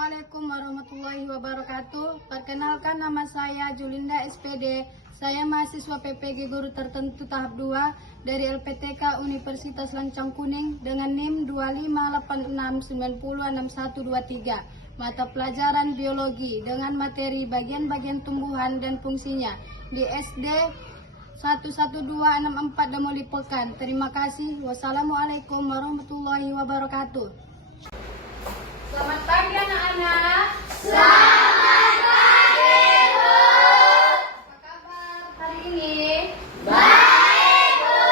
Assalamualaikum warahmatullahi wabarakatuh. Perkenalkan, nama saya Julinda SPD. Saya mahasiswa PPG Guru Tertentu tahap 2 dari LPTK Universitas Lancang Kuning dengan NIM 2586906123. Mata pelajaran biologi dengan materi bagian-bagian tumbuhan dan fungsinya di SD 11264 Damoli Pekan. Terima kasih. Wassalamualaikum warahmatullahi wabarakatuh. Selamat pagi anak-anak. Selamat pagi, Bu. Apa kabar hari ini? Baik, Bu.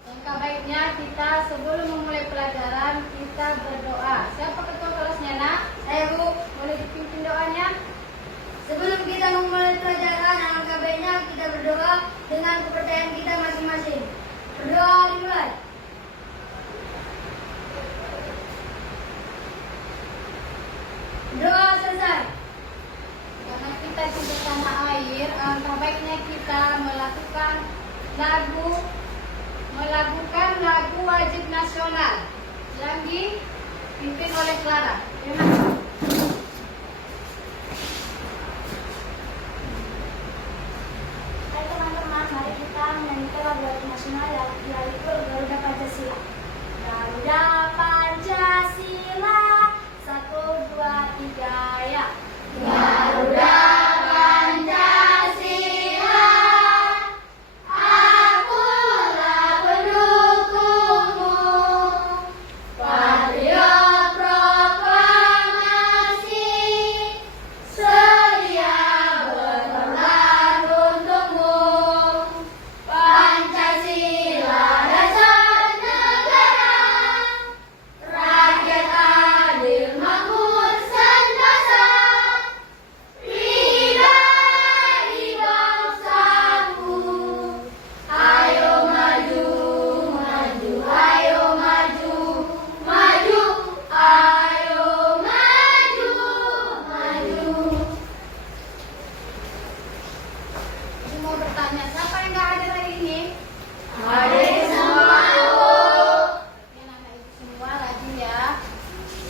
Langkah baiknya kita sebelum memulai pelajaran kita berdoa. Siapa ketua kelasnya, Nak? Saya, Bu. Boleh dipimpin doanya? Sebelum kita memulai pelajaran, alangkah baiknya kita berdoa dengan kepercayaan kita masing-masing. Berdoa dimulai. Doa selesai. Karena kita cinta tanah air, alangkah baiknya kita melakukan lagu wajib nasional yang dipimpin oleh Clara. Terima kasih. Hai teman-teman, mari kita menyanyikan lagu wajib nasional yaitu Garuda Pancasila. Garuda Pancasila, 1, 2, 3, ya. Garuda Pancasila, akulah pendukungmu, patriot proklamasi, sedia berkorban untukmu. Pancasila dasar negara, rakyat adil makmur sentosa, pribadi bangsaku. Ayo maju, maju, ayo maju, maju, ayo maju, maju. Ibu mau bertanya, siapa yang nggak hadir hari ini? Hadir semua, Bu. Ini anak ibu semua lagi ya.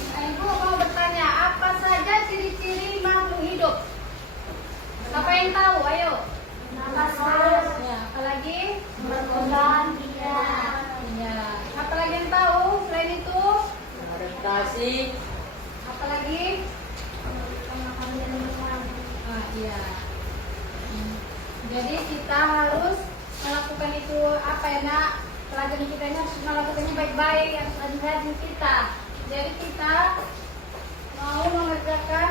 Nah, ibu mau bertanya, apa saja ciri-ciri makhluk hidup? Siapa yang tahu? Ayo. Nafas, Ya, apalagi? berkembang biak, Ya. Apalagi yang tahu? Selain itu, Adaptasi. apalagi? Ah, iya. Jadi kita harus melakukan itu apa ya, Nak? Pelajaran kita ini harus melakukannya baik-baik, harus hati-hati kita. Jadi kita mau mengerjakan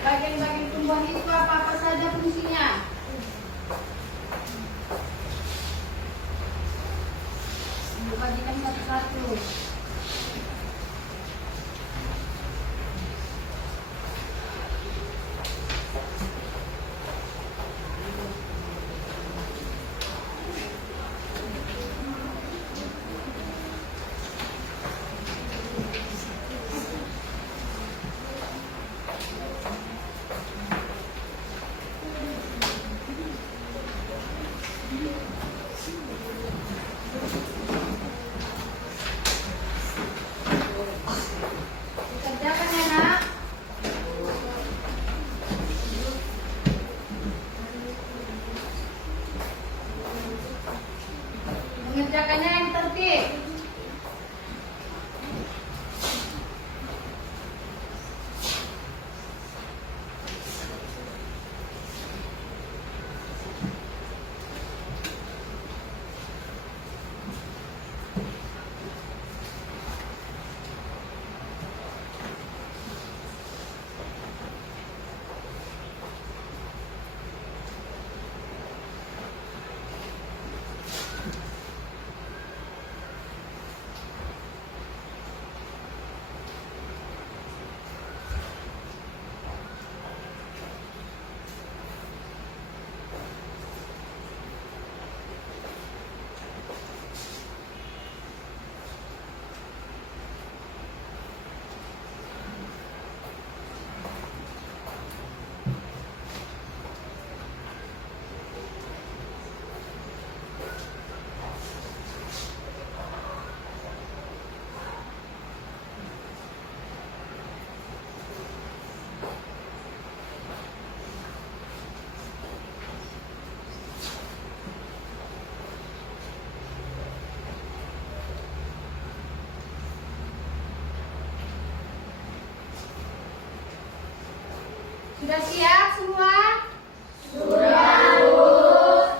bagian-bagian tumbuhan itu apa-apa saja fungsinya. Bagikan satu-satu. Sudah siap semua? Sudah, Bu.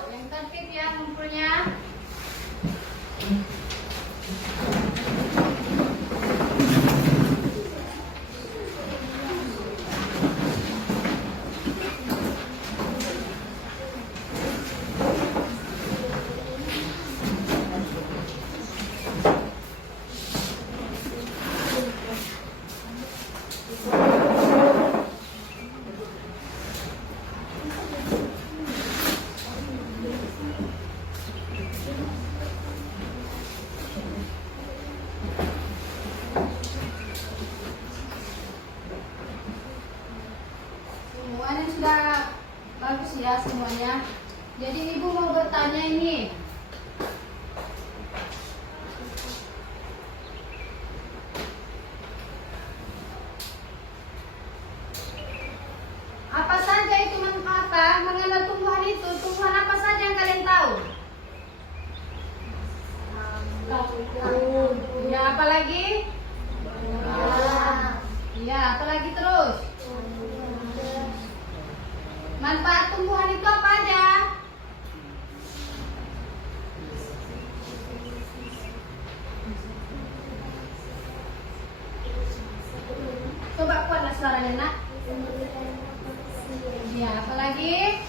Yang tertib ya ngumpulnya. Semuanya sudah bagus ya semuanya. Jadi ibu mau bertanya ini. Apa saja itu mengenal tumbuhan itu? Tumbuhan apa saja yang kalian tahu? Ya, apa lagi? Ya, apa lagi terus? Manfaat tumbuhan itu apa aja? Coba kuatlah suaranya, Nak. Ya, apa lagi?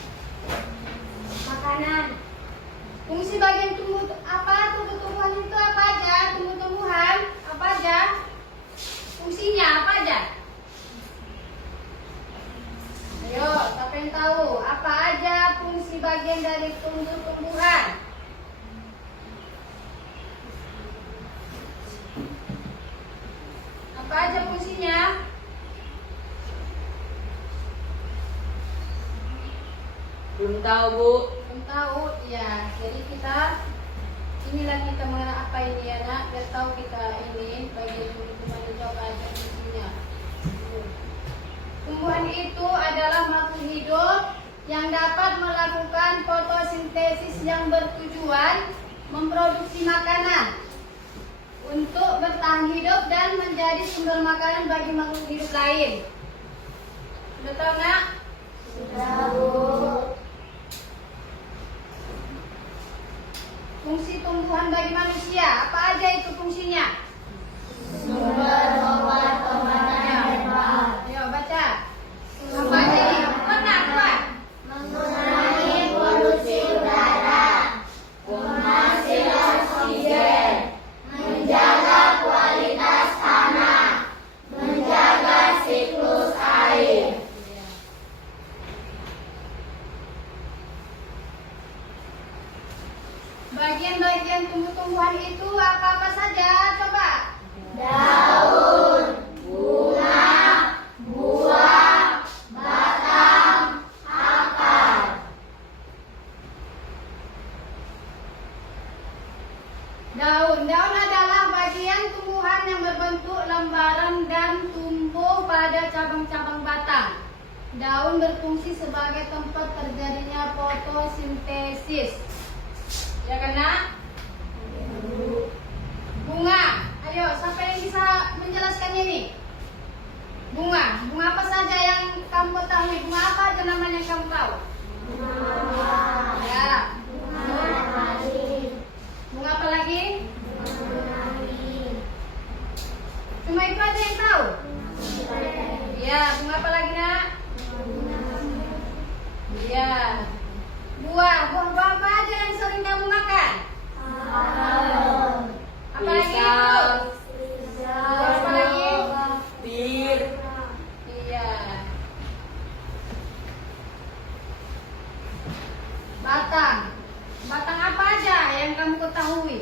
Makanan. Fungsi bagian tumbuhan itu apa aja? Tumbuhan apa aja? Fungsinya apa aja? Ayo, siapa yang tahu? Apa aja fungsi bagian dari tumbuhan? Apa aja fungsinya? Belum tahu, Bu. Belum tahu? Ya, jadi inilah kita mengenal apa ini ya, Nak. Biar tahu kita ini bagian tumbuhan itu apa aja fungsinya. Tumbuhan itu adalah makhluk hidup yang dapat melakukan fotosintesis yang bertujuan memproduksi makanan untuk bertahan hidup dan menjadi sumber makanan bagi makhluk hidup lain. Sudah tahu, Nak? Sudah, Bu. Fungsi tumbuhan bagi manusia, apa aja itu fungsinya? Sumber obat-obatan herbal. Ayo baca. Apa aja ini? Kuat. Mengurangi polusi udara. Penghasil oksigen. Menjaga kualitas tanah. Menjaga siklus air. Bagian-bagian tumbuh-tumbuhan itu apa-apa saja? Coba. Daun, bunga, buah, batang, akar. Daun adalah bagian tumbuhan yang berbentuk lembaran dan tumbuh pada cabang-cabang batang. Daun berfungsi sebagai tempat terjadinya fotosintesis. Ya kan, Nak? Bunga. Ayo, siapa yang bisa menjelaskan ini? Bunga apa saja yang kamu tahu? Bunga apa aja namanya yang kamu tahu? Ya. Bunga apa lagi? Cuma itu aja yang tahu? Ya, bunga apa lagi, Nak? Ya. Buah apa aja yang sering kamu makan? Apa lagi? Buah apa lagi? Bir. Iya. Batang apa aja yang kamu ketahui?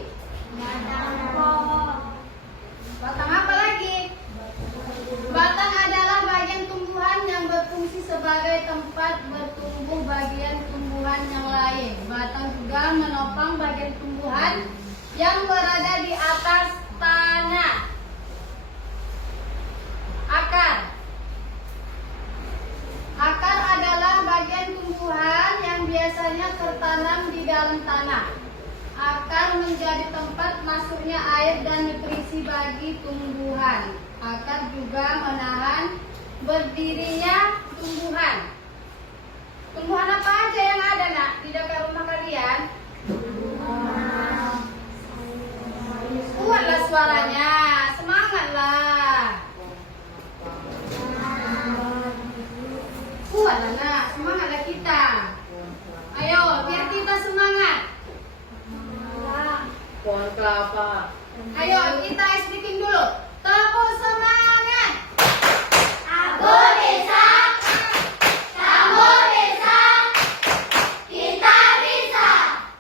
Batang apa lagi? Batang adalah bagian tumbuhan yang berfungsi sebagai tempat bertumbuh bagian tumbuhan yang lain. Batang juga menopang bagian tumbuhan yang berada di atas tanah. Akar adalah bagian tumbuhan yang biasanya tertanam di dalam tanah. Akar menjadi tempat masuknya air dan nutrisi bagi tumbuhan. Akar juga menahan berdirinya tumbuhan. Tumbuhan apa aja yang ada nak di dekat rumah kalian? Kuatlah suaranya, semangatlah. Kuatlah nak, semangatlah kita. Ayo, biar kita semangat. Pohon kelapa. Ayo, kita speaking dulu. Tepuk semangat. Aku bisa, kamu bisa, kita bisa.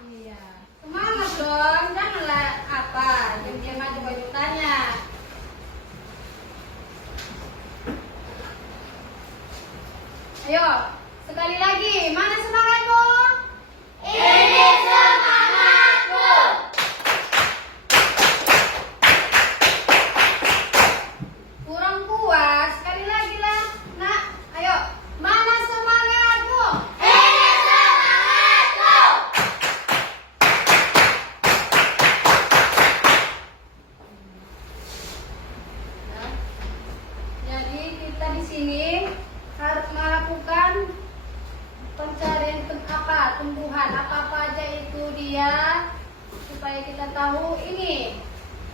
Iya. Semangat dong, janganlah apa, diam-diam aja banyak tanya. Ayo, sekali lagi, mana semangatmu? Ini semangatku. Kurang puas, sekali lagi lah, nak. Ayo, mana semangatmu? Ini semangatku. Nah, jadi kita di sini harus melakukan pencarian tumbuhan apa aja itu dia, supaya kita tahu ini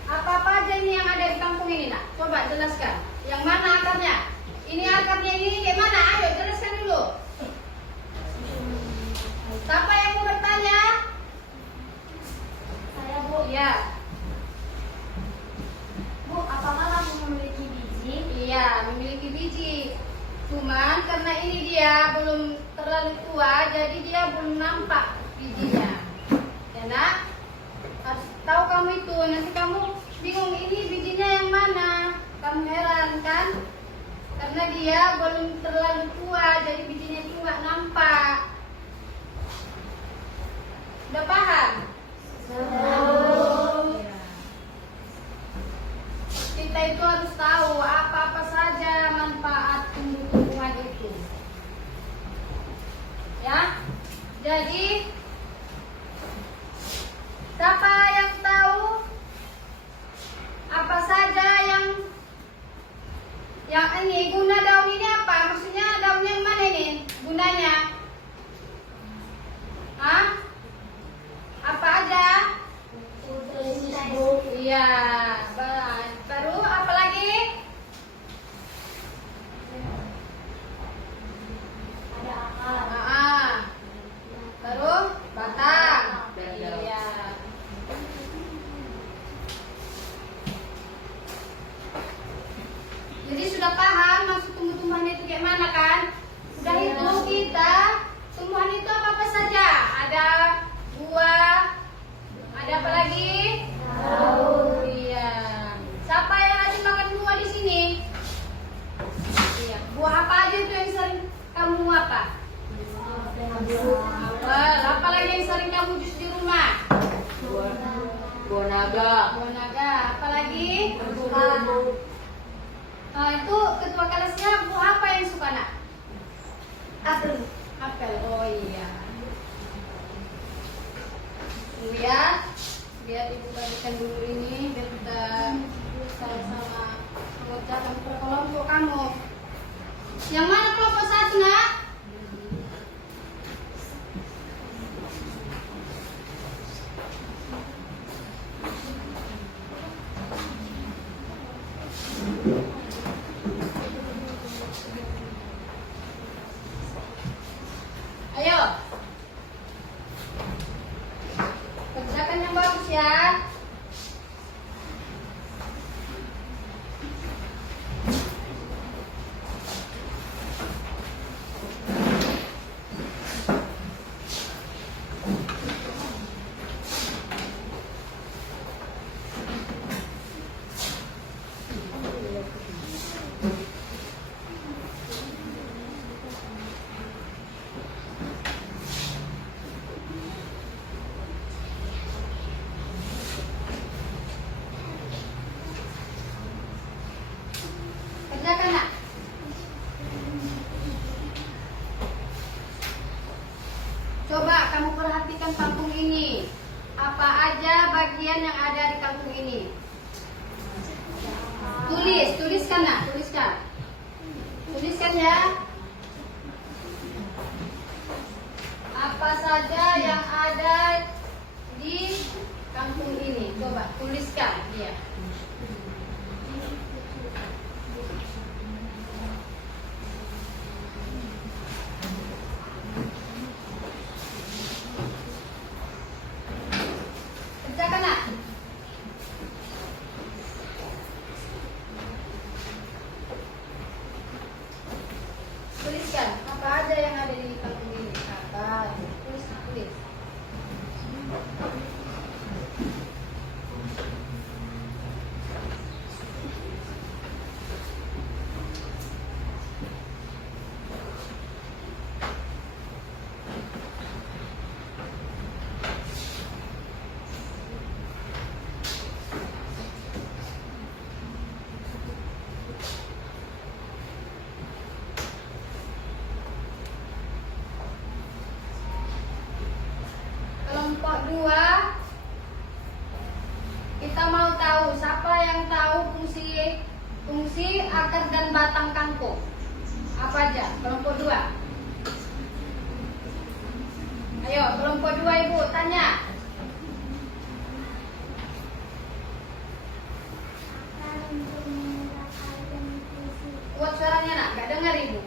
apa aja ini yang ada di kampung ini nak. Coba jelaskan. Yang mana akarnya? Ini akarnya ini kayak mana? Ayo jelaskan dulu. Siapa yang mau bertanya? Saya Bu. Iya. Bu, apakah kamu memiliki biji? Iya, memiliki biji. Cuman karena ini dia belum terlalu tua, jadi dia belum nampak bijinya. Ya nak, harus tahu kamu itu. Nanti kamu bingung ini bijinya yang mana. Kamu heran kan? Karena dia belum terlalu tua, jadi bijinya itu nggak nampak. Udah paham? Ya. Kita itu harus tahu apa-apa saja manfaat tumbuh-tumbuhan itu. Ya. Jadi siapa yang tahu apa saja yang ini guna daun ini apa? Maksudnya daun yang mana ini? Gunanya? Hah? Apa aja? Iya, baru apa lagi? Ada akar. Baru batang. Dan Iya. Jadi sudah paham maksud tumbuh-tumbuhan itu kayak mana kan? Sudah itu kita tumbuhan itu apa saja? Ada buah, ada apa lagi? Daun. Iya. Siapa yang rajin makan buah di sini? Iya. Buah apa aja itu yang sering kamu apa? Apel. Apa lagi yang sering kamu jus di rumah? Buah naga. Buah naga. Apa lagi? Itu ketua kelasnya buah apa yang suka nak? Apel. Apel. Oh iya. Tunggu ya. Biar ibu bagikan dulu ini biar kita sama-sama mengerjakan per kelompok kamu. Yang mana kelompok satu nak? Ayo. Kerjakan yang bagus ya. Kerjakan nak. Coba kamu perhatikan kampung ini. Apa aja bagian yang ada di kampung ini? Tuliskan nak, tuliskan. Tuliskan ya. apa saja yang ada di kampung ini? Coba tuliskan. Iya. Kerjakan, Nak. Tuliskan apa aja yang ada di kampung ini. Apa? Tulis. Kelompok 2, kita mau tahu siapa yang tahu fungsi akar dan batang kangkung. Apa aja? Kelompok 2. Ayo, kelompok 2 Ibu tanya. Akar untuk menyerap air dan nutrisi. Buat suaranya, Nak, nggak dengar Ibu.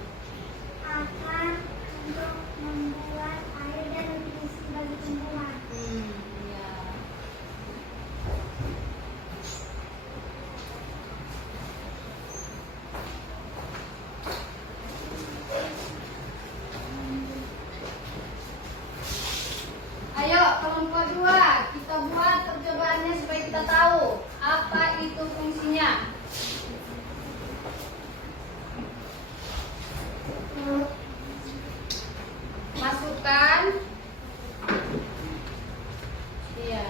Akar untuk membuat air dan nutrisi bagi tumbuhan. Ya. Ayo, kelompok 2, kita buat percobaannya supaya kita tahu apa itu fungsinya. Masukkan. Iya.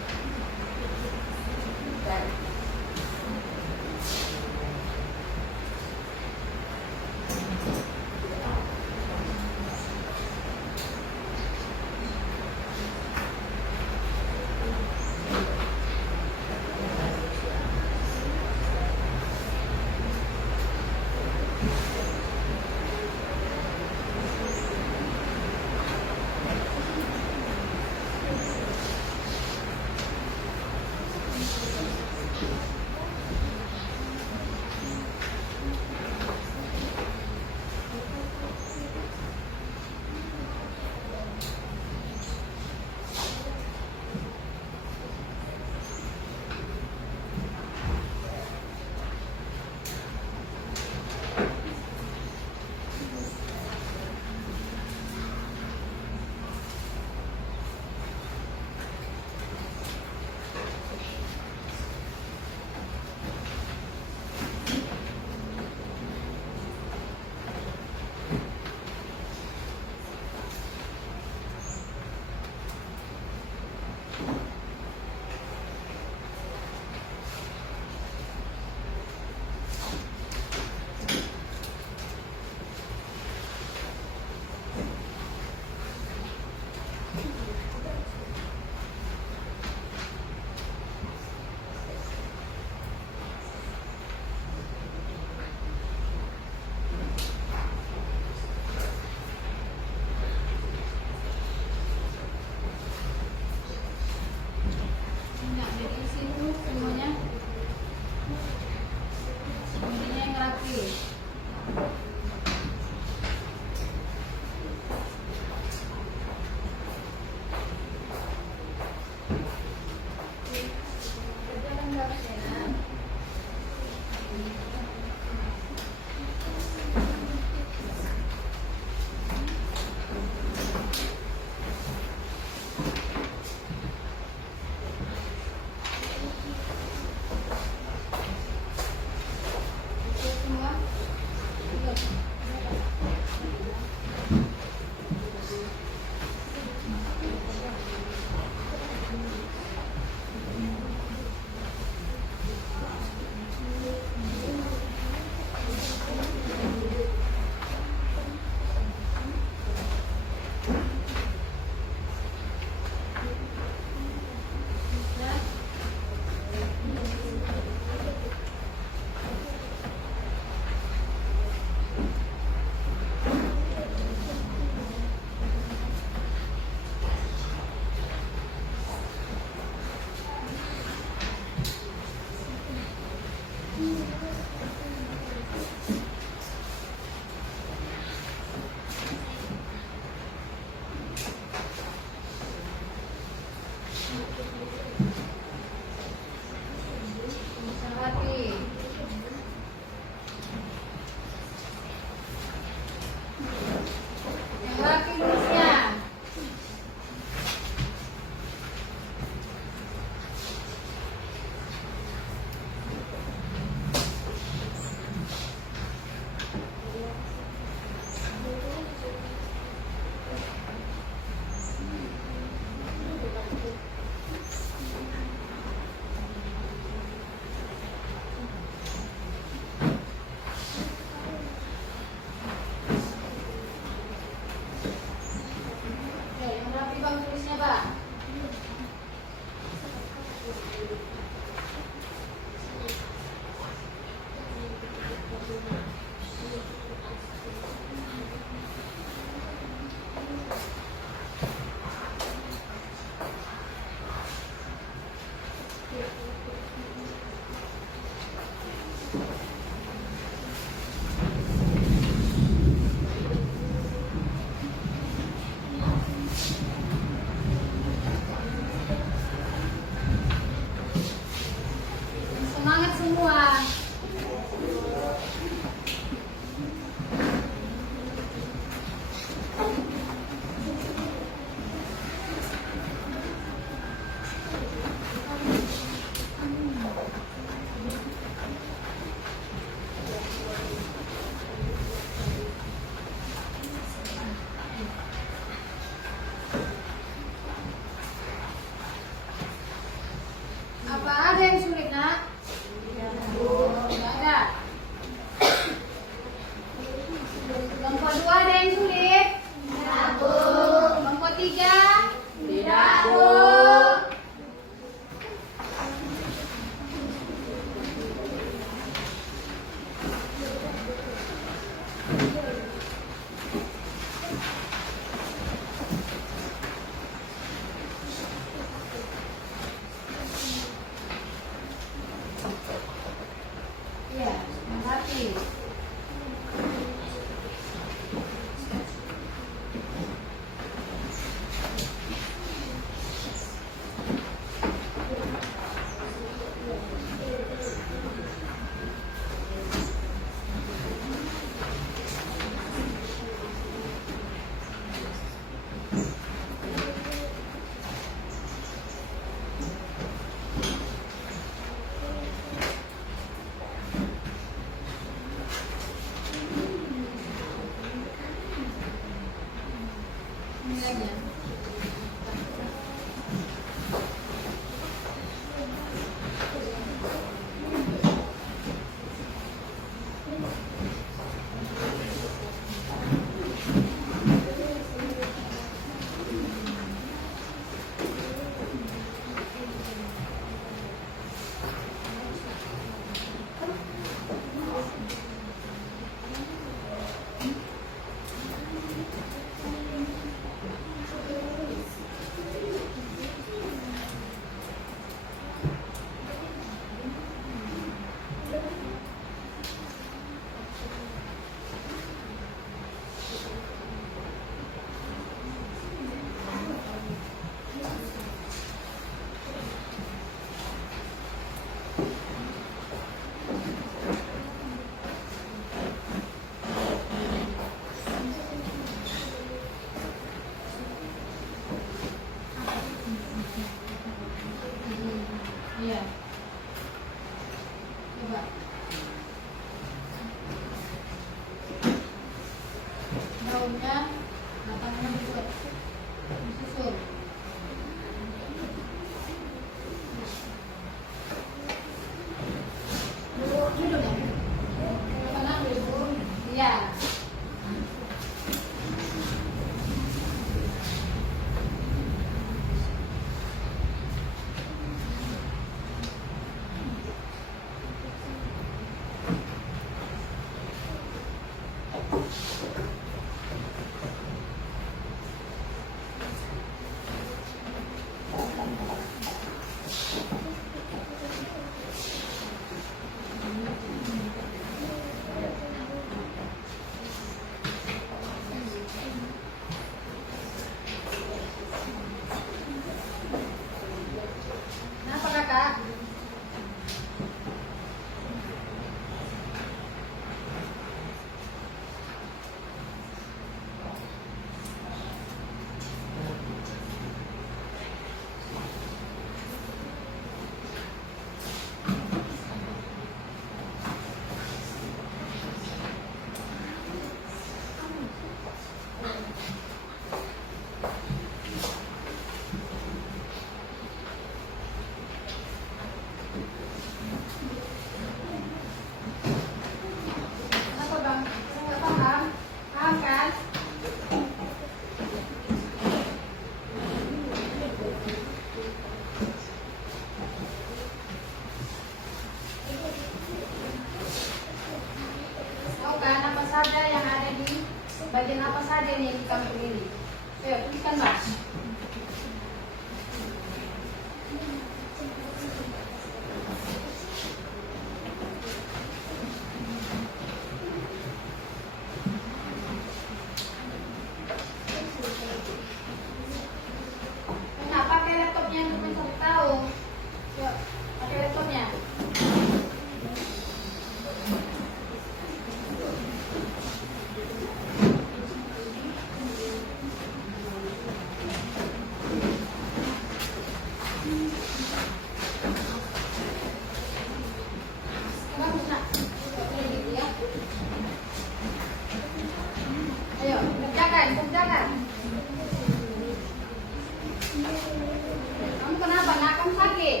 Kamu kenapa? Nak, kamu sakit?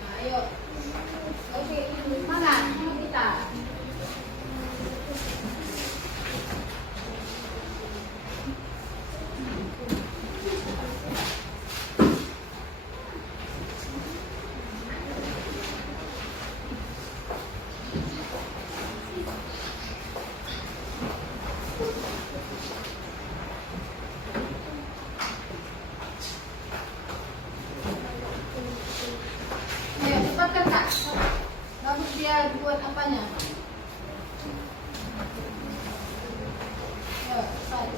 Nah, ayo. Oke, semangat kita. Ayo, cepat Kak. Bagus dia buat apanya? Ayo, cepat.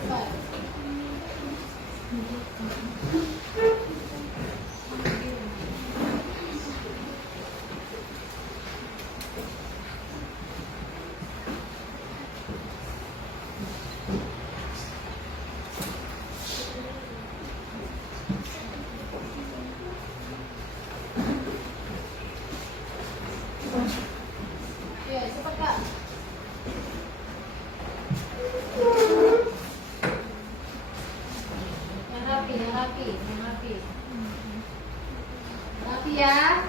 Ayo, cepat Kak. Yang rapi. Rapi ya.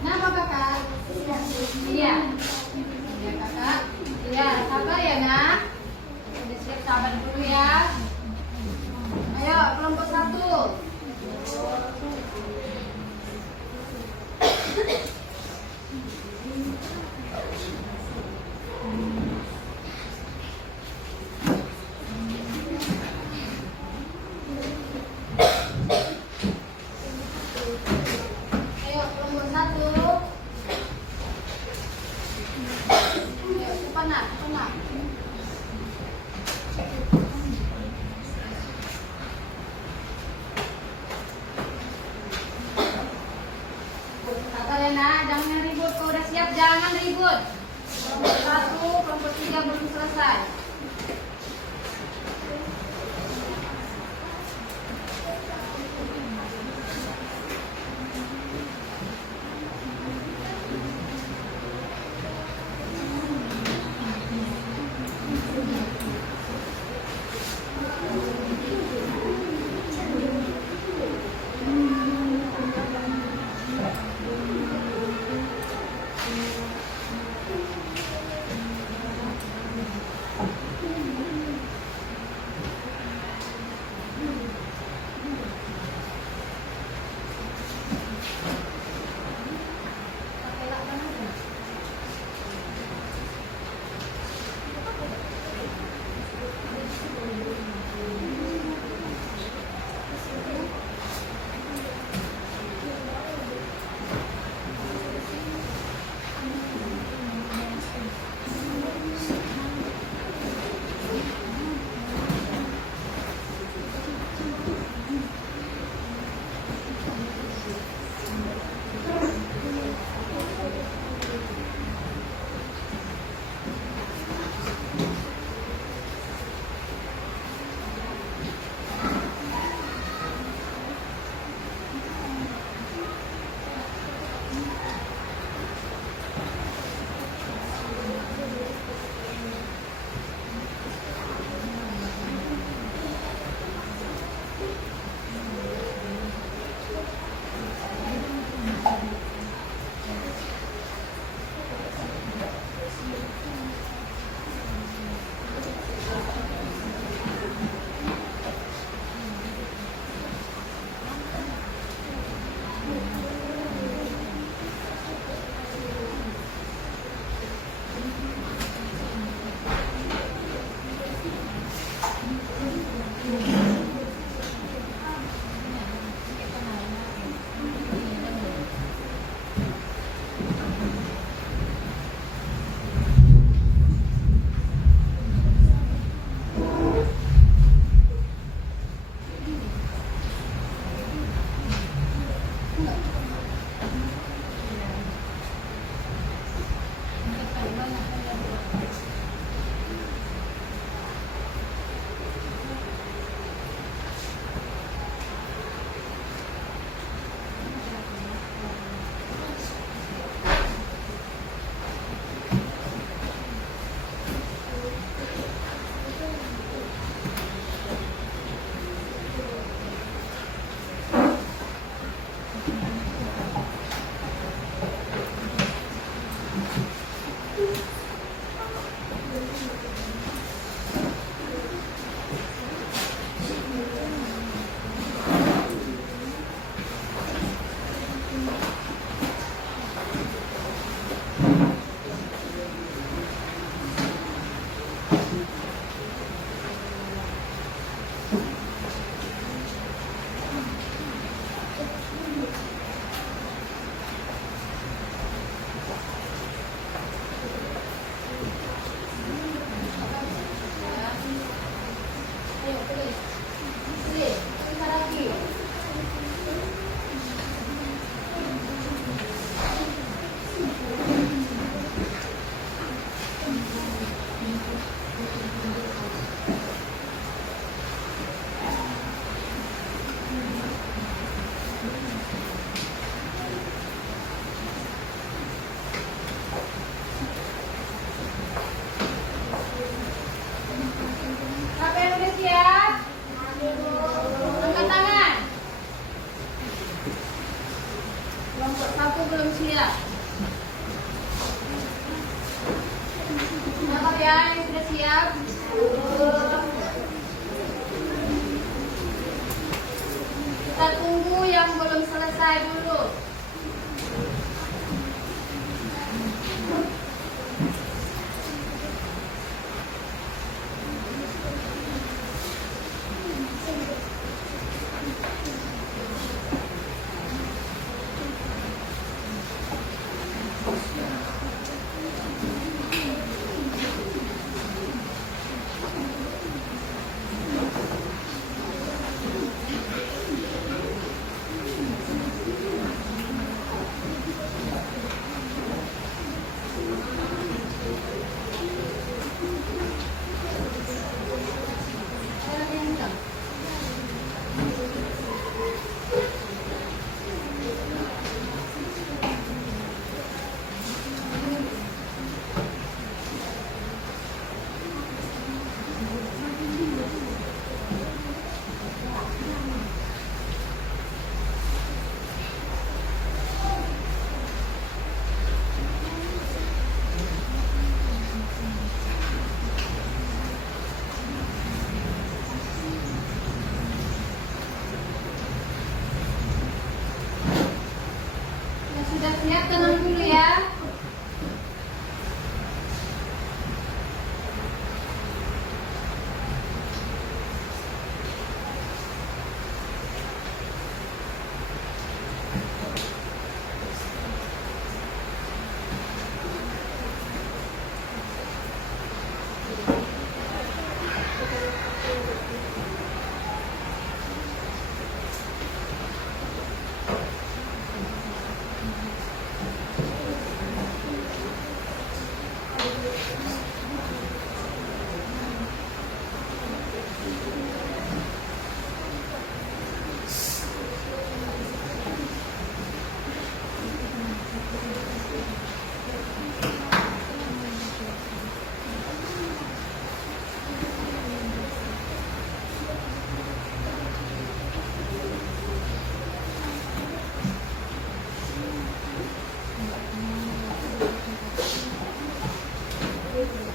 Nama Kakak? Iya. Ya Kakak. Iya, sabar ya nak. Udah siap sabar dulu ya. Ayo kelompok 1. Ayo kelompok 1. Ayo cepat nak. Sabar ya nak, jangan ribut. Kalau udah siap jangan ribut. Kelompok 1, kelompok 3 belum selesai. Kelompok 1 belum siap. Siapa ya yang sudah siap? Kita tunggu yang belum selesai dulu. Sudah siap, tenang dulu ya.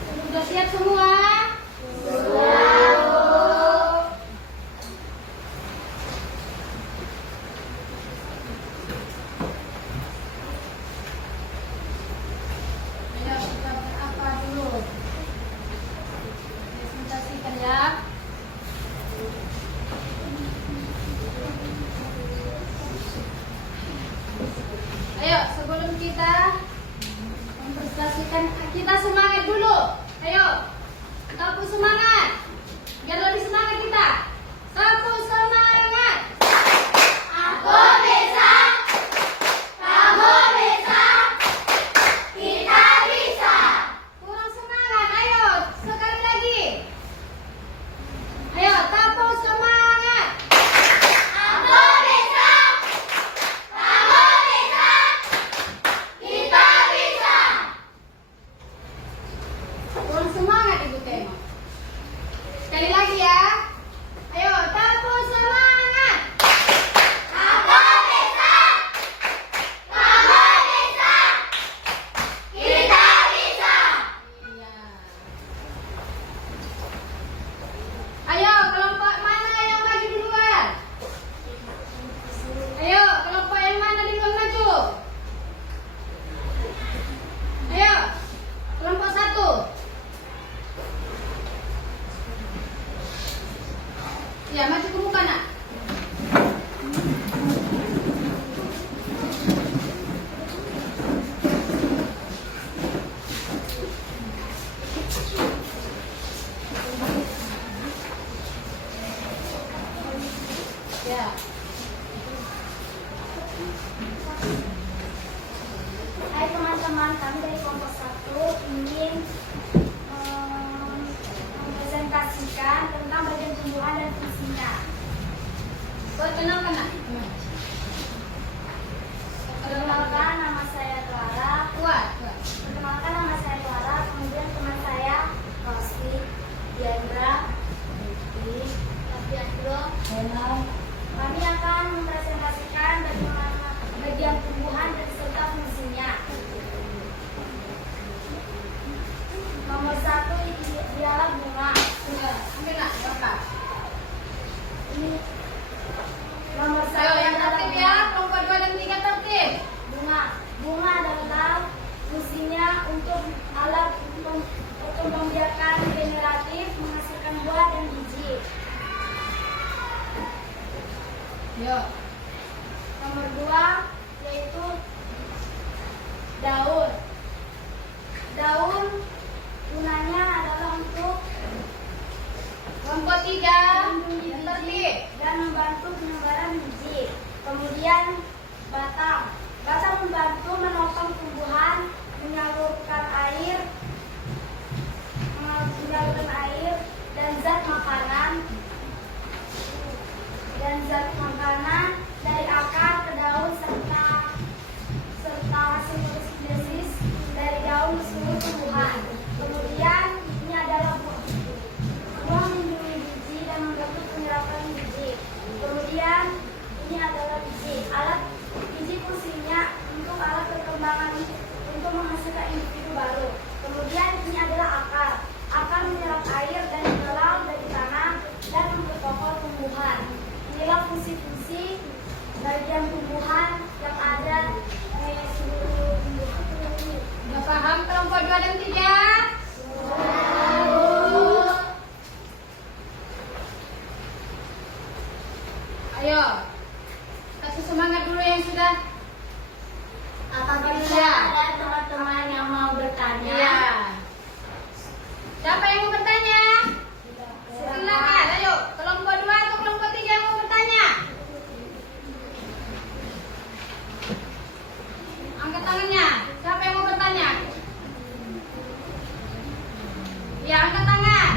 Sudah siap semua? Ayo kita berapa dulu? Presentasikan ya. Ayo sebelum kita mempresentasikan, kita semangat dulu. Ayo, sapu semangat. Biar lebih semangat kita. Sapu semangat. Aku bisa, kamu bisa, kita bisa. Kurang semangat. Ayo, sekali lagi. Ayo, sapu semangat. Aku bisa, kamu bisa, kita bisa. Kurang semangat Ibu Tema. Sekali lagi ya. Ayo, sapu semangat. Aku Apabila ada teman-teman yang mau bertanya, Iya. Siapa yang mau bertanya? Silakan, ayo. Kelompok 2 atau kelompok 3 yang mau bertanya? Angkat tangannya. Siapa yang mau bertanya? Ya, angkat tangan.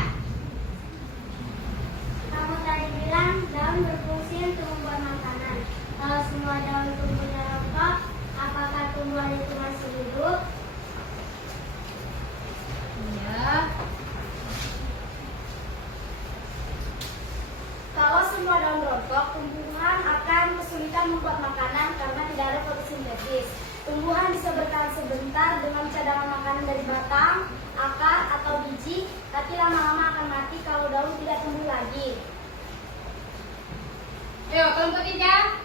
kamu tadi bilang daun berfungsi untuk membuat makanan. Kalau semua daun tumbuhnya rontok, apakah tumbuhan itu masih hidup? Ya. Kalau semua daun rontok, tumbuhan akan kesulitan membuat makanan karena tidak ada fotosintesis. Tumbuhan bisa bertahan sebentar dengan cadangan makanan dari batang, akar, atau biji, tapi lama-lama akan mati kalau daun tidak tumbuh lagi. Ayo, kelompok 3.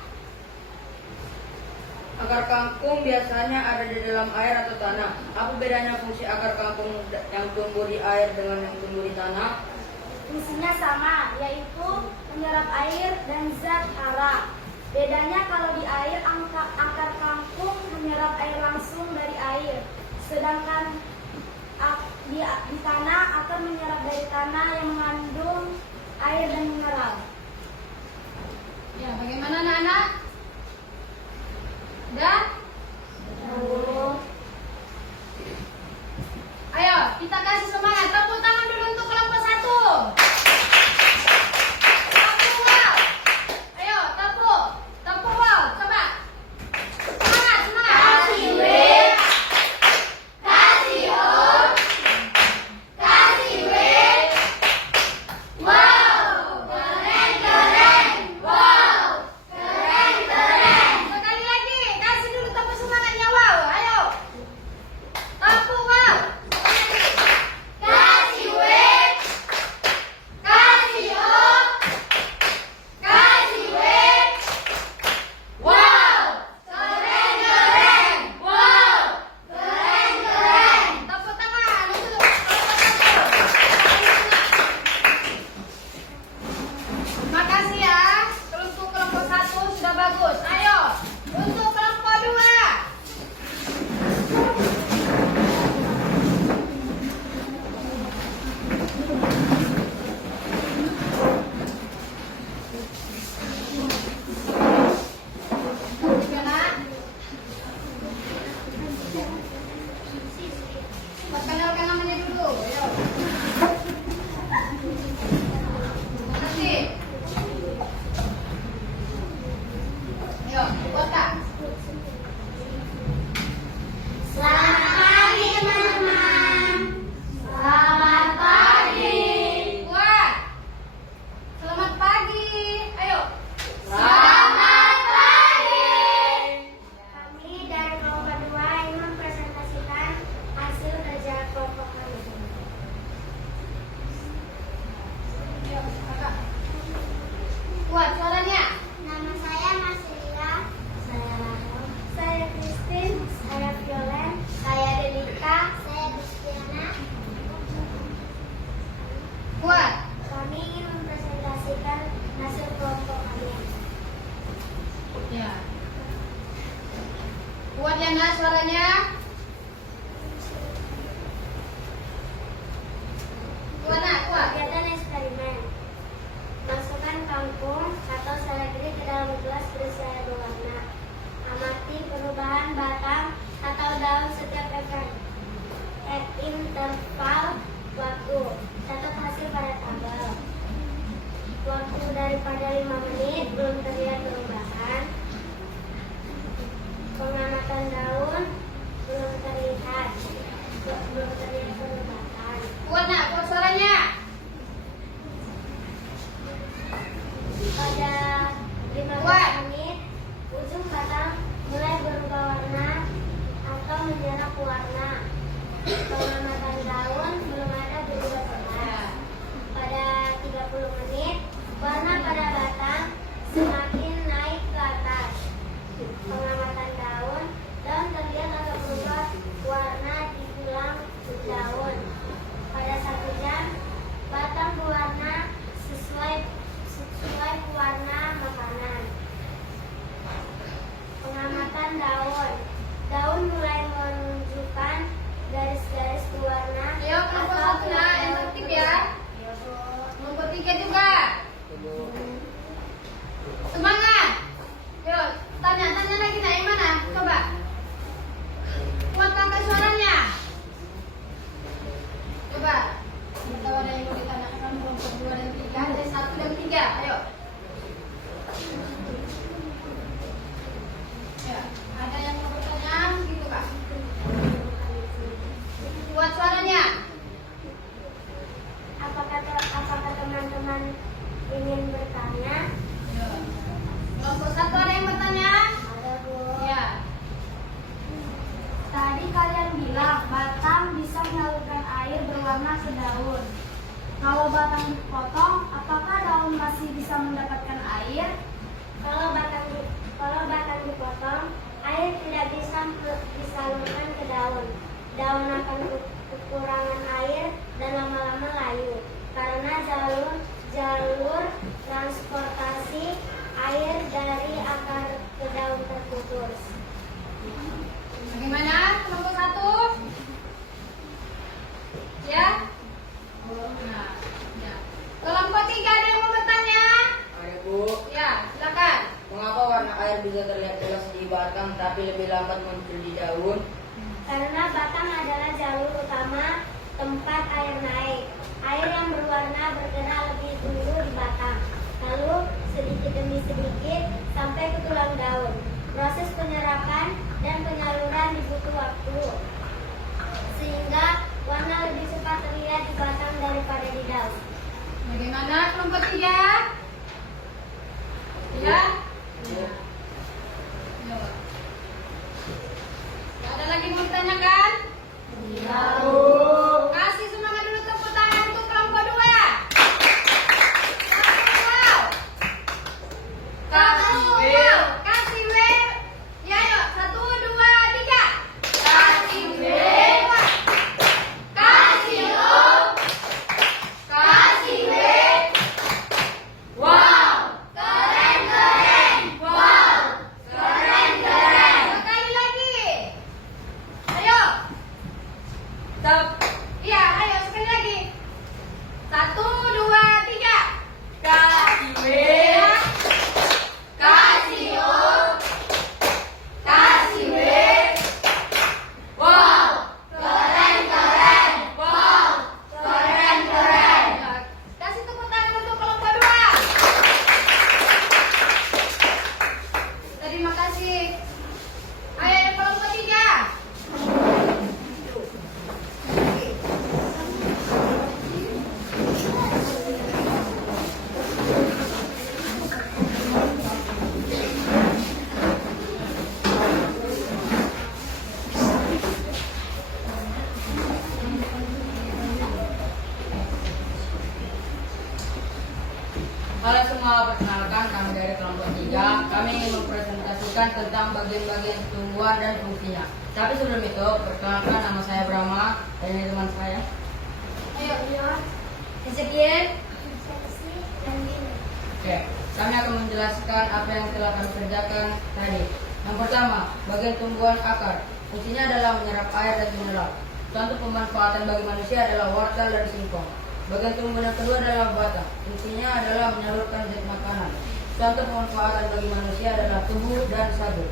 Akar kangkung biasanya ada di dalam air atau tanah. Apa bedanya fungsi akar kangkung yang tumbuh di air dengan yang tumbuh di tanah? Fungsinya sama, yaitu menyerap air dan zat hara. Bedanya kalau di air, akar kangkung menyerap air langsung dari air. Sedangkan di tanah akan menyerap dari tanah yang mengandung air dan mineral. Ya, bagaimana anak-anak? Udah? Ayo, kita kasih semangat. Tepuk tangan dulu untuk kelompok 1. Tepuk, wow. Ayo, tepuk. Tepuk, wow. Coba. Semangat, semangat. Kasih win. Kasih on. Kasih win. Wow, keren keren. Wow, keren keren. Sekali lagi, kasih dulu tepuk semangatnya, wow. Ayo. Tepuk, wow. Kasih win. Kasih on. Kasih win. Wow, keren keren. Wow, keren keren. Tepuk tangan untuk kelompok 1. Makasih ya. Untuk kelompok 1 sudah bagus. Ayo, untuk kelompok 2. Gimana? Perkenalkan namanya dulu. Ayo. Makasih. Ayo, buat Kak. Selamat pagi teman-teman. Selamat pagi. Buat. Selamat pagi. Ayo. Selamat pagi. Kami dari kelompok 2 ingin mempresentasikan hasil kerja kelompok kami. Ayo, Kakak. Buat suaranya. Nama saya Marcelia. Saya Rahel. Saya Christine. Saya Violen. Saya Delika. Saya Christiana. Buat. Kami ingin mempresentasikan hasil kelompok kami. Ya. Buat Yana suaranya. Buat nak, buat. Kegiatan eksperimen. Masukkan kangkung atau seledri ke dalam gelas berisi air berwarna. Amati perubahan batang atau daun setiap interval waktu. Catat hasil pada tabel. Waktu daripada 5 menit belum terlihat perubahan. Pengamatan daun belum berwarna sedaun. Kalau batang dipotong, apakah daun masih bisa mendapatkan air? Kalau batang dipotong, air tidak bisa disalurkan ke daun. Daun akan kekurangan air dan lama-lama layu karena jalur transportasi air dari akar ke daun terputus. Bagaimana? Kelompok 1? Ya? Nah, ya. Kelompok 3 ada yang mau bertanya? Ada Bu, Ya, silakan. mengapa warna air bisa terlihat jelas di batang tapi lebih lambat muncul di daun? Karena batang adalah jalur utama tempat air naik. Air yang berwarna bergerak lebih dulu di batang, lalu sedikit demi sedikit sampai ke tulang daun. Proses penyerapan dan penyaluran dibutuh waktu, sehingga warna lebih cepat terlihat di batang daripada di daun. Bagaimana kelompok 3? Ya? Bu, Ya. Ada lagi mau ditanyakan? Iya. Kasih semangat dulu tepuk tangan untuk kelompok 2. Kasih W. Ya, yuk. 1, 2, 3. Kasih W. Kasih O. Kasih W. Wow. Keren, keren. Wow. Keren, keren. Sekali lagi. Ayo. Stop. Iya, ayo sekali lagi. 1, 2, 3. Kasih W. Kasih O. Kasih W. Wow. Keren, keren. Wow. Keren, keren. Kasih tepuk tangan untuk kelompok 2. Terima kasih. Ayo yang kelompok 3. halo semua, perkenalkan kami dari kelompok 3. Kami ingin mempresentasikan tentang bagian-bagian tumbuhan dan fungsinya. Tapi sebelum itu, perkenalkan nama saya Brahma dan ini teman saya. Ayo, Ezekiel. Oke, kami akan menjelaskan apa yang telah kami kerjakan tadi. Yang pertama, bagian tumbuhan akar. Fungsinya adalah menyerap air dan mineral. Contoh pemanfaatan bagi manusia adalah wortel dan singkong. Bagian tumbuhan yang kedua adalah batang. Fungsinya adalah menyalurkan zat makanan. Contoh pemanfaatan bagi manusia adalah tubuh dan sabut.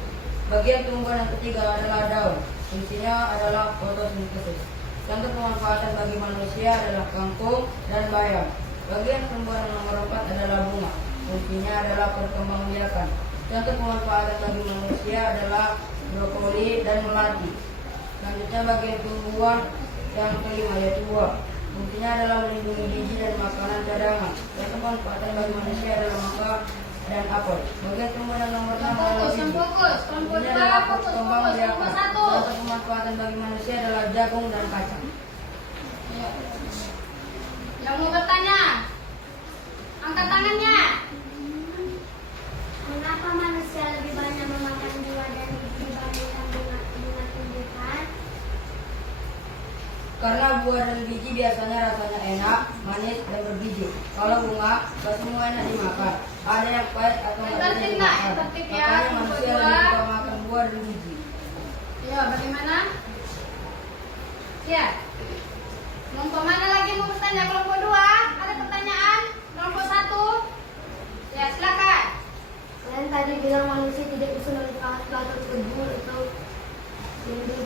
Bagian tumbuhan yang ketiga adalah daun. Fungsinya adalah fotosintesis. Contoh pemanfaatan bagi manusia adalah kangkung dan bayam. Bagian tumbuhan yang nomor 4 adalah bunga. Fungsinya adalah perkembangbiakan. Contoh pemanfaatan bagi manusia adalah brokoli dan melati. Selanjutnya bagian tumbuhan yang kelima yaitu buah. Fungsinya adalah melindungi biji dan makanan cadangan. Contoh pemanfaatan bagi manusia adalah mangga dan apel. Bagian tumbuhan yang nomor 6 adalah Fokus, biji. yang fokus. Kelompok Fungsinya 2, adalah fokus, perkembangbiakan. kelompok 1. Contoh pemanfaatan bagi manusia adalah jagung dan kacang. Yang mau bertanya? Angkat tangannya. Mengapa manusia lebih banyak memakan buah dan biji dibandingkan bunga tumbuhan? Karena buah dan biji biasanya rasanya enak, manis, dan berbiji. Kalau bunga, gak semua enak dimakan. Ada yang pahit atau nggak bisa Tertib, Nak. dimakan. Tertib ya, Makanya kelompok manusia dua. lebih suka makan buah dan biji. Ya, bagaimana? Ya. Kelompok mana lagi mau bertanya? Kelompok 2, ada pertanyaan? Kelompok 1. Ya, silakan. Kalian tadi bilang manusia tidak bisa melihat batang tebu atau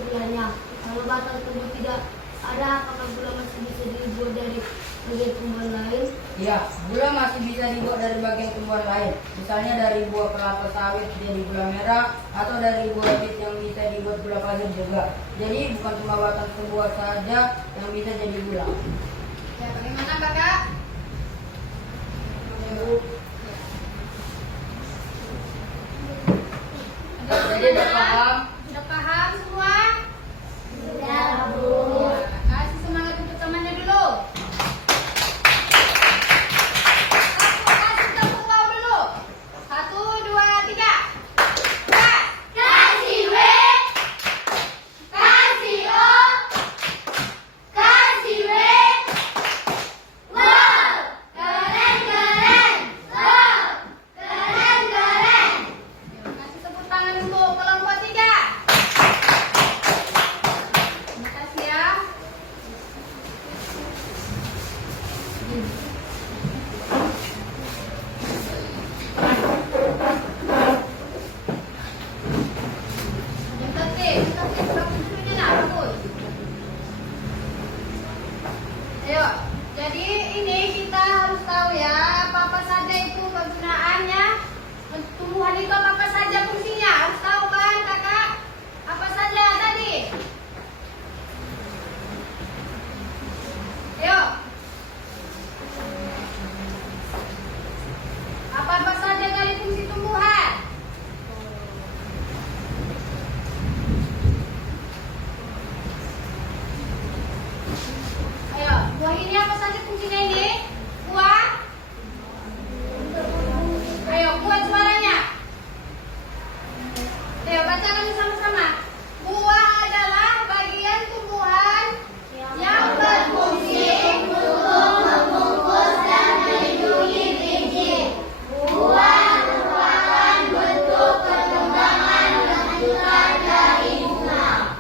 gulanya. Kalau batang tebu tidak ada, apakah gula masih bisa dibuat dari bagian tumbuhan lain? Ya, gula masih bisa dibuat dari bagian tumbuhan lain. Misalnya dari buah kelapa sawit jadi gula merah, atau dari buah bit yang bisa dibuat gula pasir juga. Jadi bukan cuma batang sebuah saja yang bisa jadi gula. Ya, bagaimana Kakak? Jadi udah paham? Sudah paham semua? Sudah, Bu. Ya, kasih semangat untuk temannya dulu. Ayo, jadi ini kita harus tahu ya apa-apa saja itu kegunaannya. Tumbuhan itu apa saja fungsinya, harus tahu kan kakak? Apa saja tadi? Ayo. Apa-apa saja dari fungsi tumbuhan? Ayo, buah ini apa saja fungsinya ini? Buah? Ayo, buat suaranya. Ayo, baca kami sama-sama. Buah adalah bagian tumbuhan yang berfungsi untuk membungkus dan melindungi biji. Buah merupakan bentuk perkembangan lanjutan dari bunga.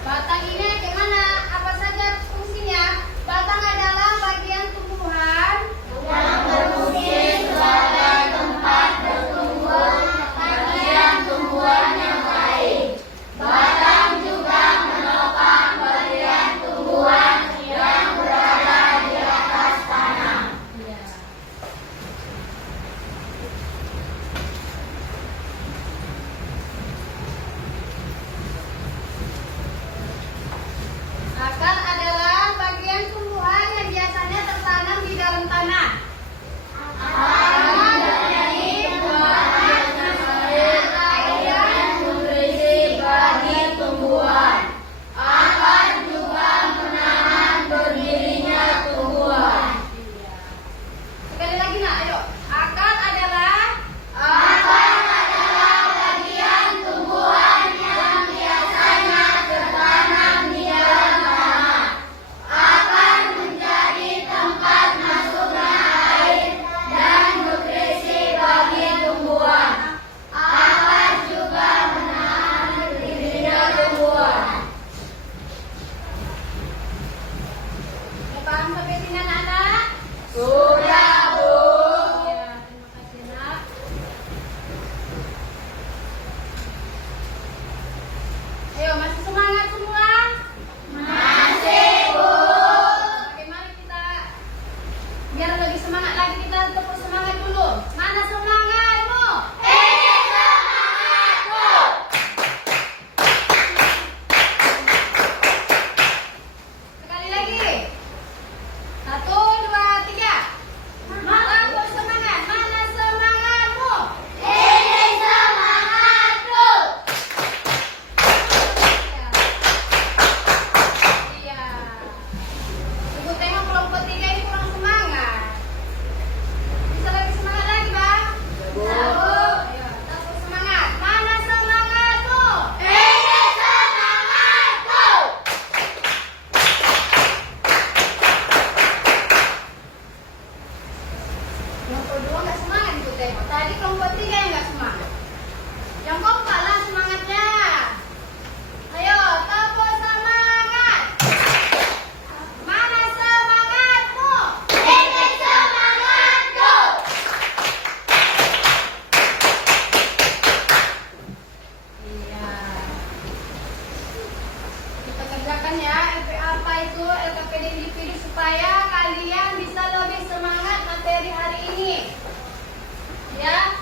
Batang ini gimana? Apa saja fungsinya? Batang adalah bagian tumbuhan yang berfungsi sebagai tempat bertumbuh bagian tumbuhan yang lain. Batang juga menopang bagian tumbuhan yang berada di atas tanah. Akar adalah bagian tumbuhan yang biasanya tertanam di dalam tanah. Akar dari buah yang berisi bagi tumbuhan. Akar juga menahan berdirinya tumbuhan. Sekali lagi nak, ayo. Akar adalah bagian tumbuhan yang biasanya tertanam di dalam tanah. Akar menjadi tempat masuknya air dan nutrisi bagi tumbuhan. Akar juga menahan berdirinya tumbuhan. Paham sampai sini anak-anak? Sudah, Bu. Ya, terima kasih, Nak. Ayo, masih semangat semua? Masih, Bu. Oke, mari kita biar lebih semangat lagi, kita tepuk semangat dulu. Mana semangatmu? Ini semangatku. Sekali lagi. 1, 2, 3. Malam bersemangat. Mana semangatmu? Ini semangatku. Iya. Ibu tengok kelompok 3 ini kurang semangat. Bisa lebih semangat lagi, Bang? Bisa, Bu. Ayo, tepuk semangat. Mana semangatmu? Ini semangatku. Kelompok 2 nggak semangat Ibu tengok. Tadi kelompok 3 yang nggak semangat. Yang kompak lah semangatnya. Ayo, tepuk semangat. Mana semangatmu? Ini semangatku. Iya. Kita kerjakan ya apa itu LKPD individu supaya kalian bisa lebih semangat materi hari ini. Ya.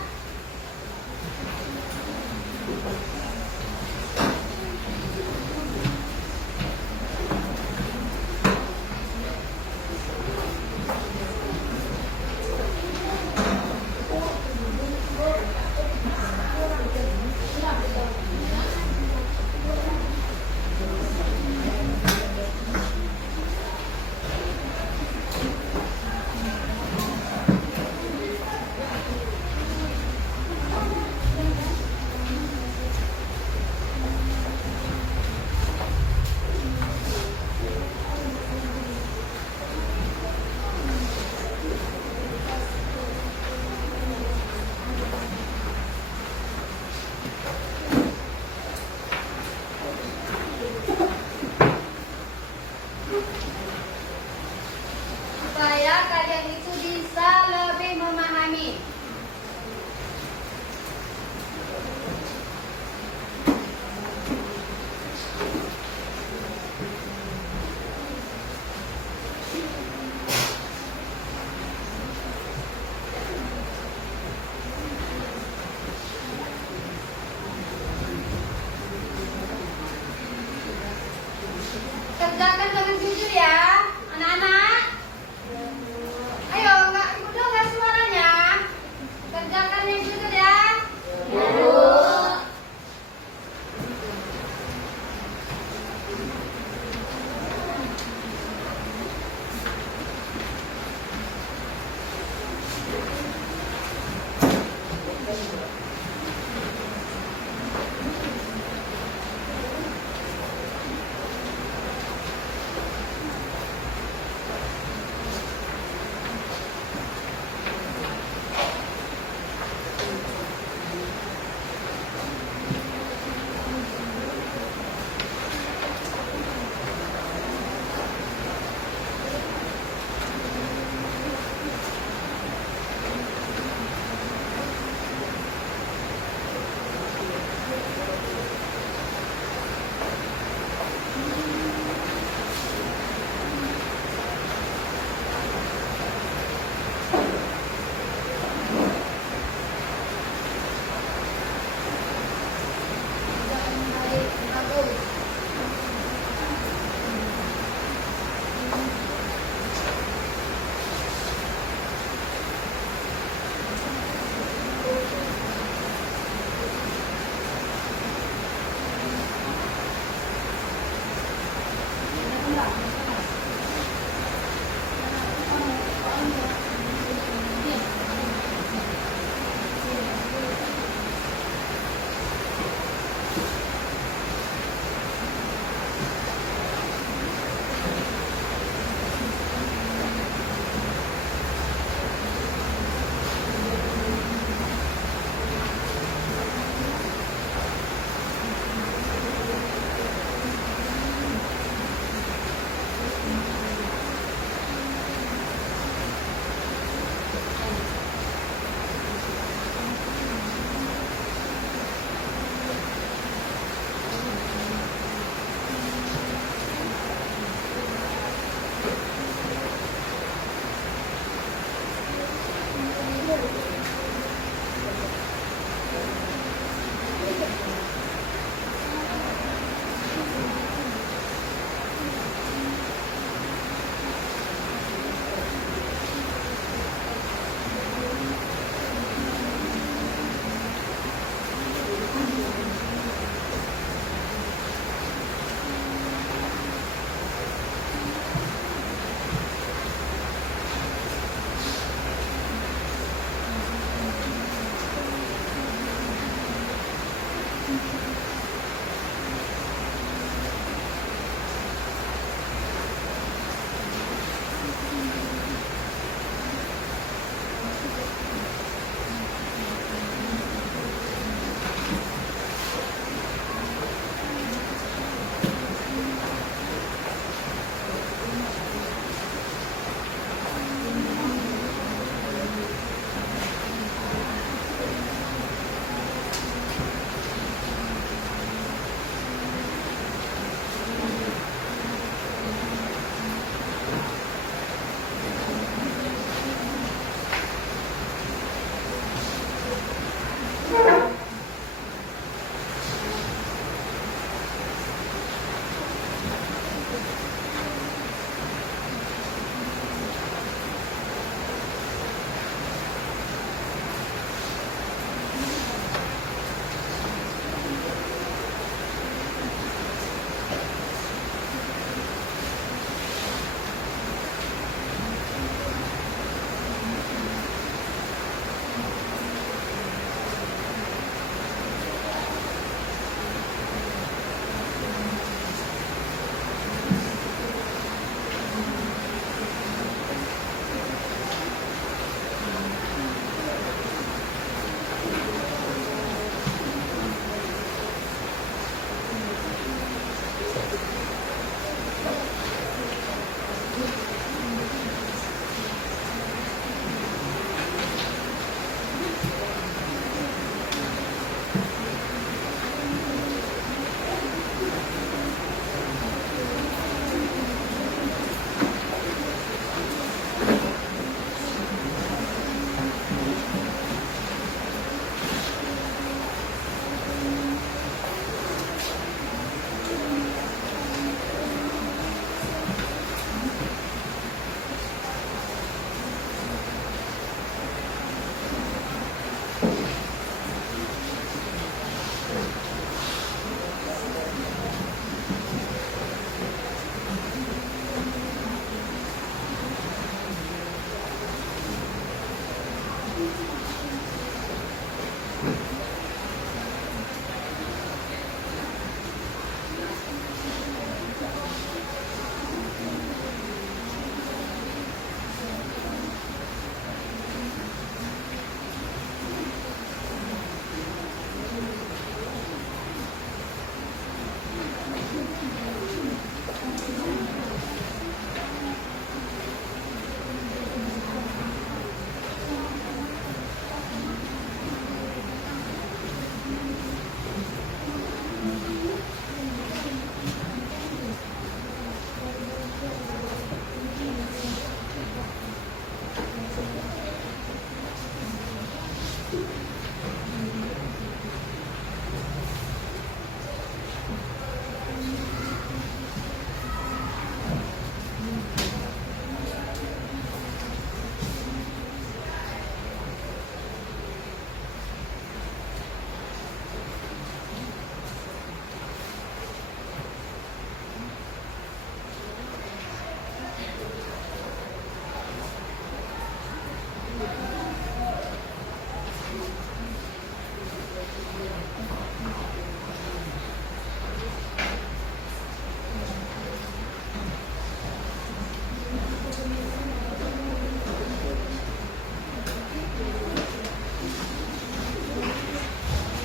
ini. Kerjakan dengan jujur ya, anak-anak. Ayo, nggak ikut dengar suaranya.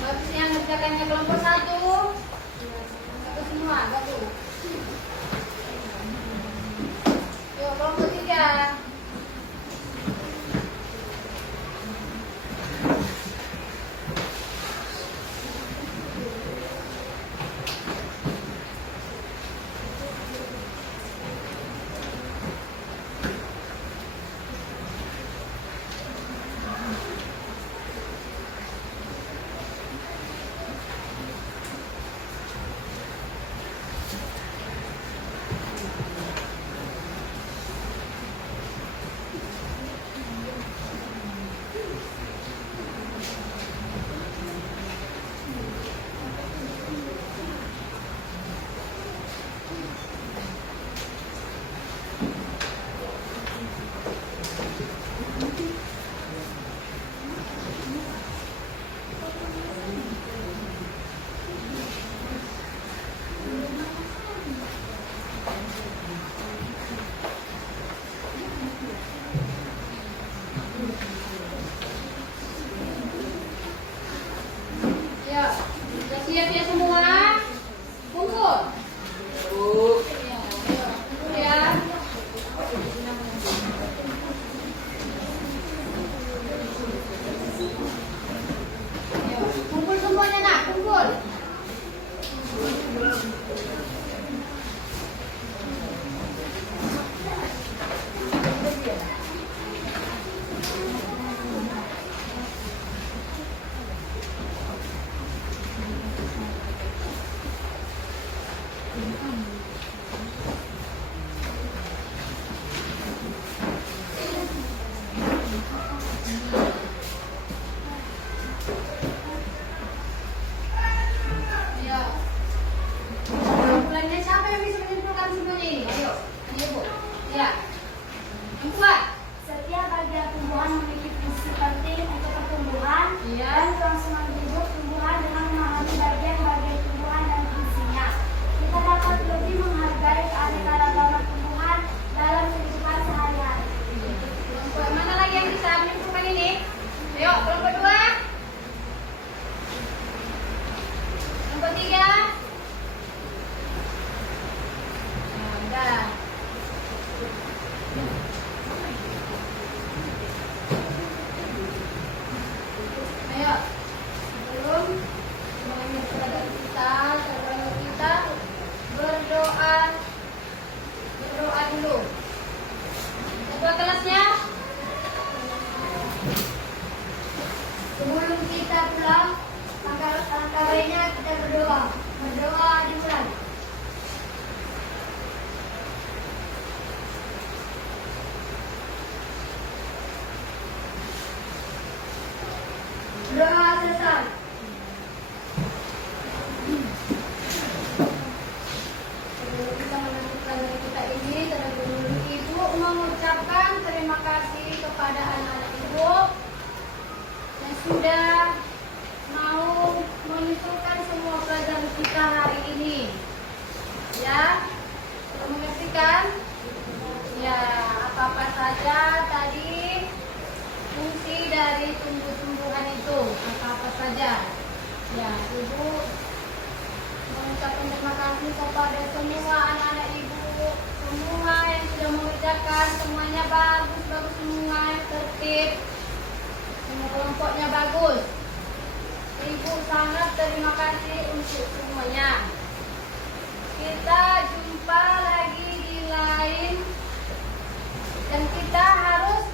Bagus yang ngerjakannya kelompok 1. Satu semua, bagus. Yuk, kelompok 3. Ya, sudah siap ya semua? Kumpul. Ya, ayo, kumpul ya. Ayo, kumpul semuanya nak, kumpul. Ayo. Kesimpulannya siapa yang bisa menyimpulkan semuanya ini? Ayo, ayo Bu. Ya. Yang kuat. Setiap bagian tumbuhan memiliki fungsi penting untuk pertumbuhan Iya. dan kelangsungan hidup tumbuhan dengan memahami bagian-bagian tumbuhan dan fungsinya. Kita dapat lebih menghargai keanekaragaman tumbuhan dalam kehidupan sehari-hari. Kelompok mana lagi yang bisa menyimpulkan ini? Ayo, kelompok 2. Kelompok 3. Nah, udah. Ayo, sebelum semuanya kepada kita berdoa dulu. Ketua kelasnya. Sebelum kita pulang, langkah baiknya kita berdoa. Berdoa dimulai. Doa selesai. Sebelum kita melanjutkan dari kita ini, terlebih dahulu Ibu mengucapkan terima kasih kepada anak-anak Ibu sudah mau menyimpulkan semua pelajaran kita hari ini. Ya, sudah mengerti kan? Ya, apa-apa saja tadi fungsi dari tumbuh-tumbuhan itu, apa-apa saja. Ya, Ibu mengucapkan terima kasih kepada semua anak-anak Ibu, semua yang sudah mengerjakan, semuanya bagus semua, tertib, semua kelompoknya bagus. Ibu sangat terima kasih untuk semuanya. Kita jumpa lagi di lain, dan kita harus